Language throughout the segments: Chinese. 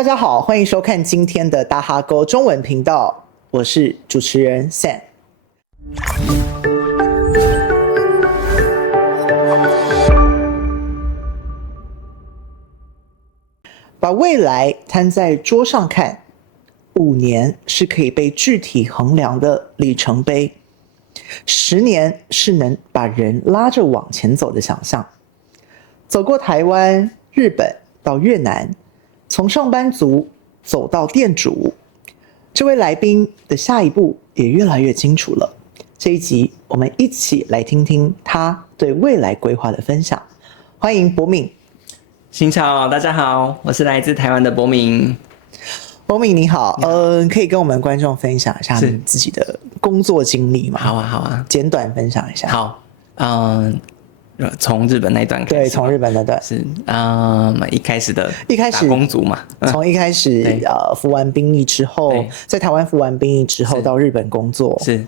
大家好，欢迎收看今天的大哈沟中文频道，我是主持人 Sam。把未来摊在桌上看，5年是可以被具体衡量的里程碑，10年是能把人拉着往前走的想象。走过台湾、日本到越南，从上班族走到店主，这位来宾的下一步也越来越清楚了。这一集我们一起来听听他对未来规划的分享。欢迎博敏。新潮，大家好，我是来自台湾的博敏。博敏你好，可以跟我们观众分享一下你自己的工作经历吗？好啊，简短分享一下。好，从日本那段开始。对，从日本那段是一开始打工族嘛，从一开始服完兵役之后，在台湾服完兵役之后到日本工作是。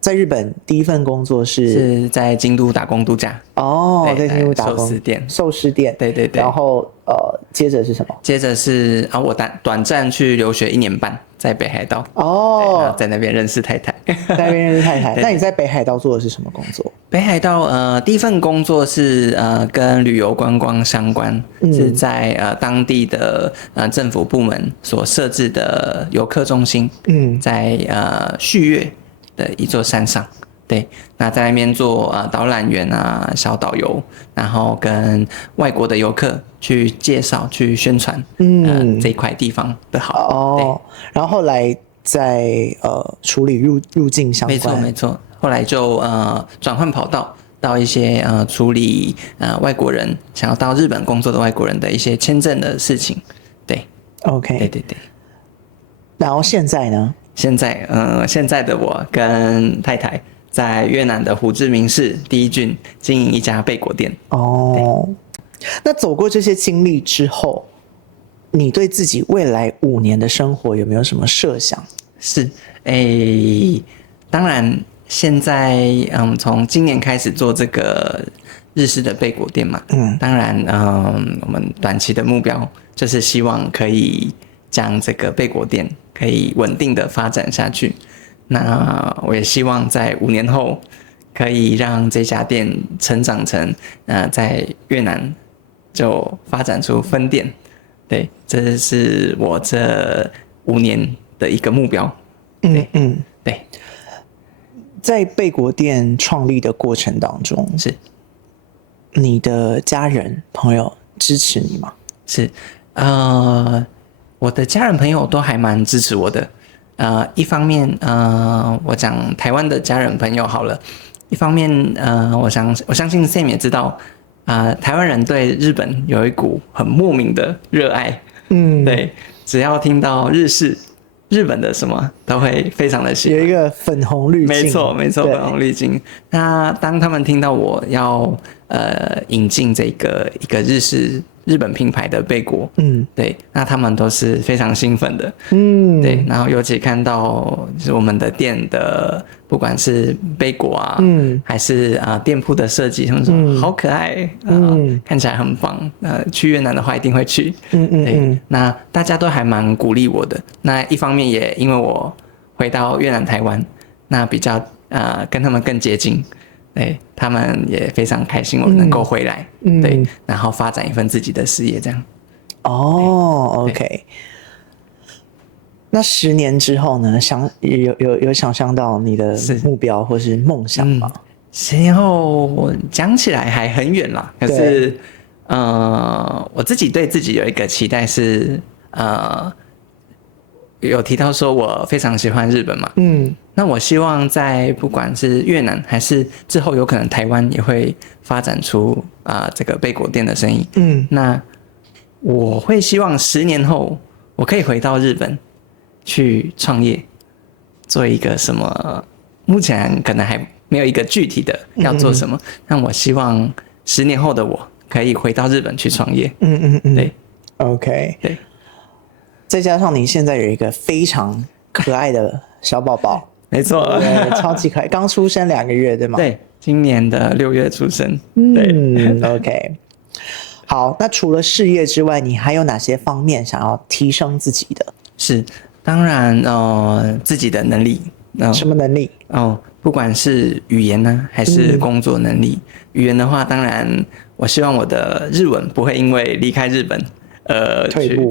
在日本第一份工作是在京都打工度假。在京都打工寿司店。对。然后接着是什么？接着是我短暂去留学1年半，在北海道。在那边认识太太。那你在北海道做的是什么工作？北海道第一份工作是跟旅游观光相关，是在当地的政府部门所设置的游客中心。在旭月的一座山上，对，那在那边做导览员小导游，然后跟外国的游客去介绍、去宣传，这一块地方的好。然后后来在处理入境相关，没错。后来就转换跑道，到一些处理外国人想要到日本工作的外国人的一些签证的事情，对。OK， 对。然后现在呢？现在的我跟太太在越南的胡志明市第一郡经营一家贝果店。那走过这些经历之后，你对自己未来5年的生活有没有什么设想？是，当然现在从今年开始做这个日式的贝果店嘛，当然我们短期的目标就是希望可以将这个贝果店可以稳定的发展下去。那我也希望在5年后可以让这家店成长成在越南就发展出分店。对，这是我这5年的一个目标。对。在贝果店创立的过程当中，是你的家人朋友支持你吗？是，我的家人朋友都还蛮支持我的。一方面我讲台湾的家人朋友好了，一方面我相信 Sam 也知道，台湾人对日本有一股很莫名的热爱。对，只要听到日本的什么都会非常的喜欢，有一个粉红滤镜。没错，粉红滤镜。那当他们听到我要引进一个日本品牌的贝果，对，那他们都是非常兴奋的。对，然后尤其看到就是我们的店的不管是贝果还是店铺的设计，他们说好可爱，看起来很棒，去越南的话一定会去。对，那大家都还蛮鼓励我的。那一方面也因为我回到越南台湾，那比较跟他们更接近。对，他们也非常开心我能够回来。对，然后发展一份自己的事业这样。OK。那10年之后呢？有想象到你的目标或是梦想吗？10年后我讲起来还很远啦，可是我自己对自己有一个期待是有提到说我非常喜欢日本嘛，那我希望在不管是越南还是之后有可能台湾也会发展出这个贝果店的生意。那我会希望10年后我可以回到日本去创业，做一个什么，目前可能还没有一个具体的要做什么，但我希望10年后的我可以回到日本去创业。对 ，OK， 对。再加上你现在有一个非常可爱的小宝宝，没错，超级可爱，刚出生2个月，对吗？对，今年的6月出生。对，OK。好，那除了事业之外，你还有哪些方面想要提升自己的？是，当然自己的能力，什么能力？不管是语言呢，还是工作能力。语言的话，当然我希望我的日文不会因为离开日本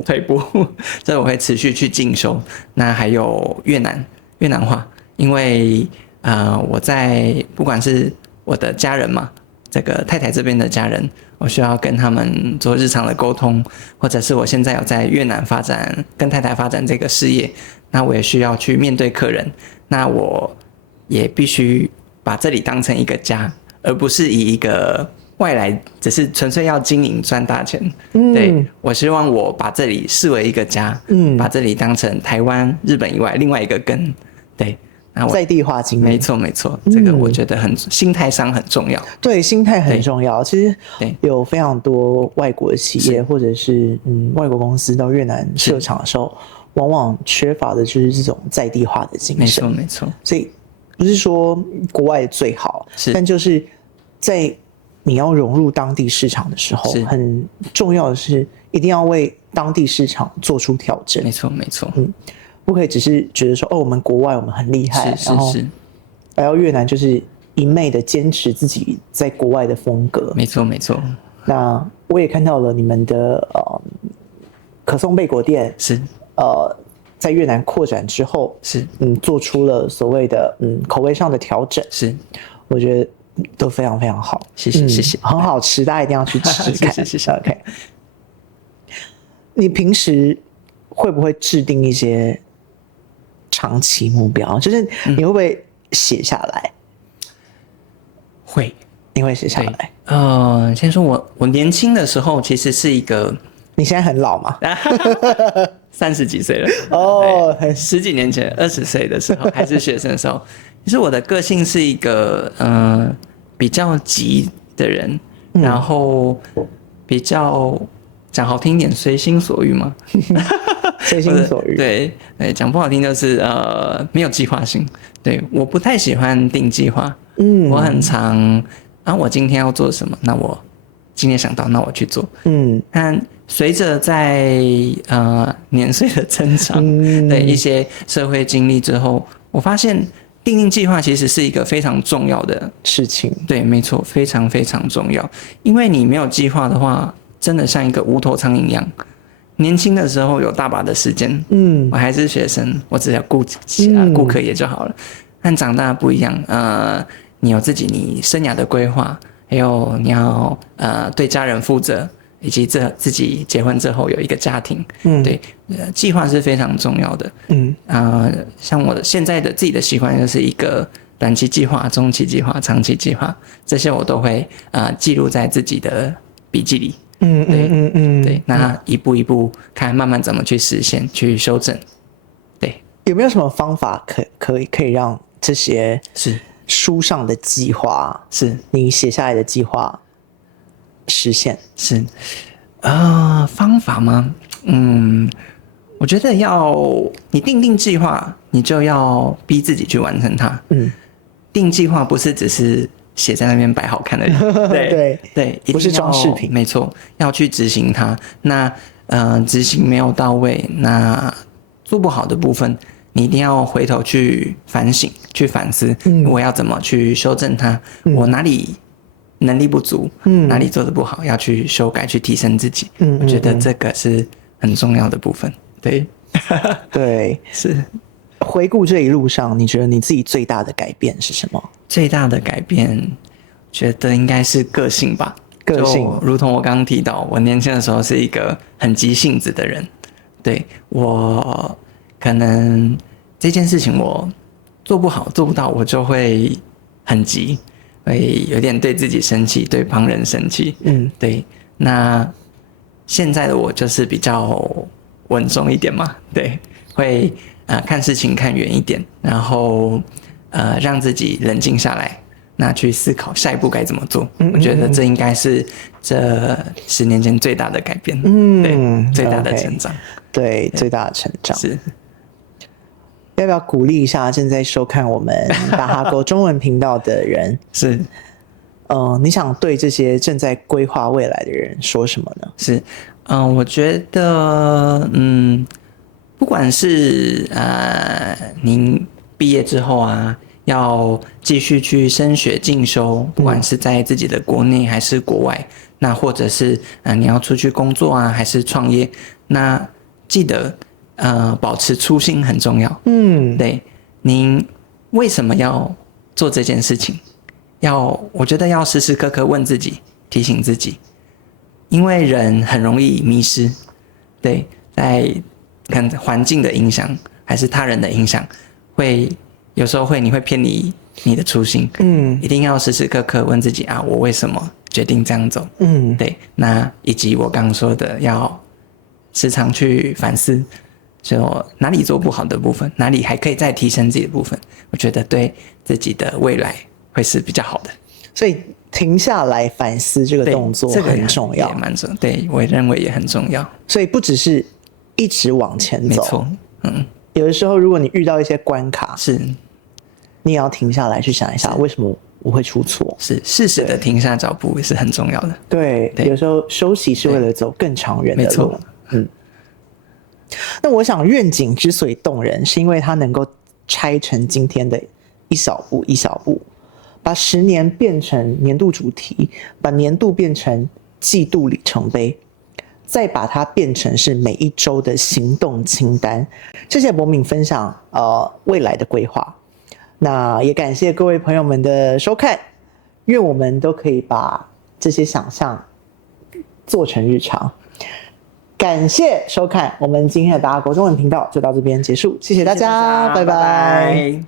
退步，这我会持续去进修。那还有越南话，因为我在不管是我的家人嘛，这个太太这边的家人，我需要跟他们做日常的沟通，或者是我现在有在越南发展，跟太太发展这个事业，那我也需要去面对客人，那我也必须把这里当成一个家，而不是以一个外来只是纯粹要经营赚大钱。对，我希望我把这里视为一个家，把这里当成台湾、日本以外另外一个根。对。在地化经营，没错，这个我觉得心态上很重要。对，心态很重要。其实有非常多外国的企业或者是外国公司到越南设厂的时候，往往缺乏的就是这种在地化的精神。没错。所以不是说国外最好，但就是在你要融入当地市场的时候，很重要的是一定要为当地市场做出调整。没错。不可以只是觉得说我们国外我们很厉害，然后来到越南就是一昧的坚持自己在国外的风格。没错。那我也看到了你们的可颂贝果店在越南扩展之后做出了所谓的口味上的调整，我觉得都非常非常好。谢谢，很好吃，大家一定要去吃吃看。谢谢。OK， 你平时会不会制定一些长期目标？就是你会不会写下来？会，你会写下来。先说我年轻的时候其实是一个，你现在很老吗？30几岁了十几年前20岁的时候还是学生的时候，其实我的个性是一个比较急的人，然后比较讲好听一点随心所欲嘛。随心所欲，对，讲不好听就是没有计划性。对，我不太喜欢定计划。我很常我今天要做什么，那我今天想到，那我去做。但随着在年岁的增长，对一些社会经历之后，我发现定计划其实是一个非常重要的事情。对，没错，非常非常重要。因为你没有计划的话，真的像一个无头苍蝇一样。年轻的时候有大把的时间，我还是学生，我只要顾课业就好了。但长大不一样，你有你生涯的规划，还有你要对家人负责，以及自己结婚之后有一个家庭，对，计划是非常重要的。像我现在的自己的习惯就是一个短期计划、中期计划、长期计划，这些我都会记录在自己的笔记里。对，那一步一步看，慢慢怎么去实现、去修正。对，有没有什么方法可以让这些书上的计划你写下来的计划实现？方法吗？我觉得你定计划，你就要逼自己去完成它。定计划不是只是写在那边摆好看的人，对，不是装饰品，没错，要去执行它。那执行没有到位，那做不好的部分，你一定要回头去反省、去反思，我要怎么去修正它？我哪里能力不足，哪里做得不好，要去修改、去提升自己。我觉得这个是很重要的部分。对，对，是。回顾这一路上，你觉得你自己最大的改变是什么？最大的改变，觉得应该是个性吧。个性，如同我刚刚提到，我年轻的时候是一个很急性子的人。对，我可能这件事情我做不好、做不到，我就会很急，会有点对自己生气，对旁人生气。对。那现在的我就是比较稳重一点嘛，对，会看事情看远一点，然后让自己冷静下来，那去思考下一步该怎么做。我觉得这应该是这10年间最大的改变，对，最大的成长，对，最大的成长是。要不要鼓励一下正在收看我们大哈沟中文频道的人？是，你想对这些正在规划未来的人说什么呢？是，我觉得，不管是您毕业之后啊，要继续去升学进修，不管是在自己的国内还是国外，那或者是你要出去工作啊，还是创业，那记得保持初心很重要。对，您为什么要做这件事情？我觉得要时时刻刻问自己，提醒自己，因为人很容易迷失。对，在看环境的影响还是他人的影响，有时候你会偏离你的初心。一定要时时刻刻问自己啊，我为什么决定这样走？对，那以及我刚刚说的，要时常去反思，就哪里做不好的部分，哪里还可以再提升自己的部分，我觉得对自己的未来会是比较好的。所以停下来反思这个动作很重要，也蛮重要。对，我认为也很重要。所以不只是一直往前走，没错。有的时候如果你遇到一些关卡，是你也要停下来去想一下，为什么我会出错？是适时的停下脚步也是很重要的。对，有时候休息是为了走更长远的路。没错。那我想愿景之所以动人，是因为它能够拆成今天的一小步一小步，把10年变成年度主题，把年度变成季度里程碑，再把它变成是每一周的行动清单。谢谢博敏分享未来的规划，那也感谢各位朋友们的收看，愿我们都可以把这些想象做成日常。感谢收看，我们今天的达国中文频道就到这边结束，谢谢大家，拜拜。